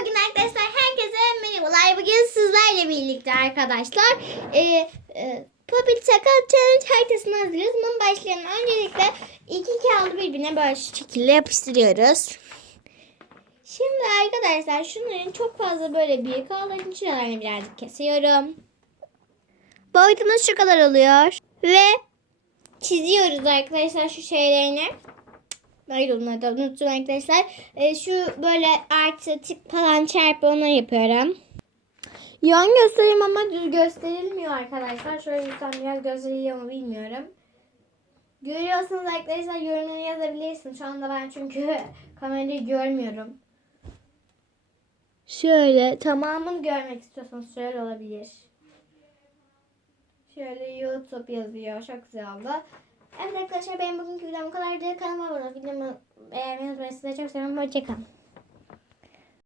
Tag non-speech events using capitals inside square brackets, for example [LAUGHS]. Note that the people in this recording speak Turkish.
Bugün arkadaşlar herkese merhabalar. Bugün sizlerle birlikte arkadaşlar e, e, Popit Sakal Challenge haritasını hazırlıyoruz. Bunun başlayalım. Öncelikle iki kağıdı birbirine böyle şu şekilde yapıştırıyoruz. Şimdi arkadaşlar şunların çok fazla böyle büyük ağların şuralarını birazcık kesiyorum. Boyutumuz şu kadar oluyor. Ve çiziyoruz arkadaşlar şu şeylerini. Hayır onları da unuttum arkadaşlar. Ee, şu böyle artı tip falan çarpı onları yapıyorum. Yan göstereyim ama düz gösterilmiyor arkadaşlar. Şöyle lütfen biraz gösteriliyor mu bilmiyorum. Görüyorsanız arkadaşlar yorumunu yazabilirsin. Şu anda ben çünkü [LAUGHS] kamerayı görmüyorum. Şöyle tamamını görmek istiyorsanız şöyle olabilir. Şöyle YouTube yazıyor. Çok güzel oldu. Evet arkadaşlar benim bugünkü videom kadardı. Kanalıma abone videomu beğenmeyi unutmayın. Sizi çok seviyorum. Hoşçakalın.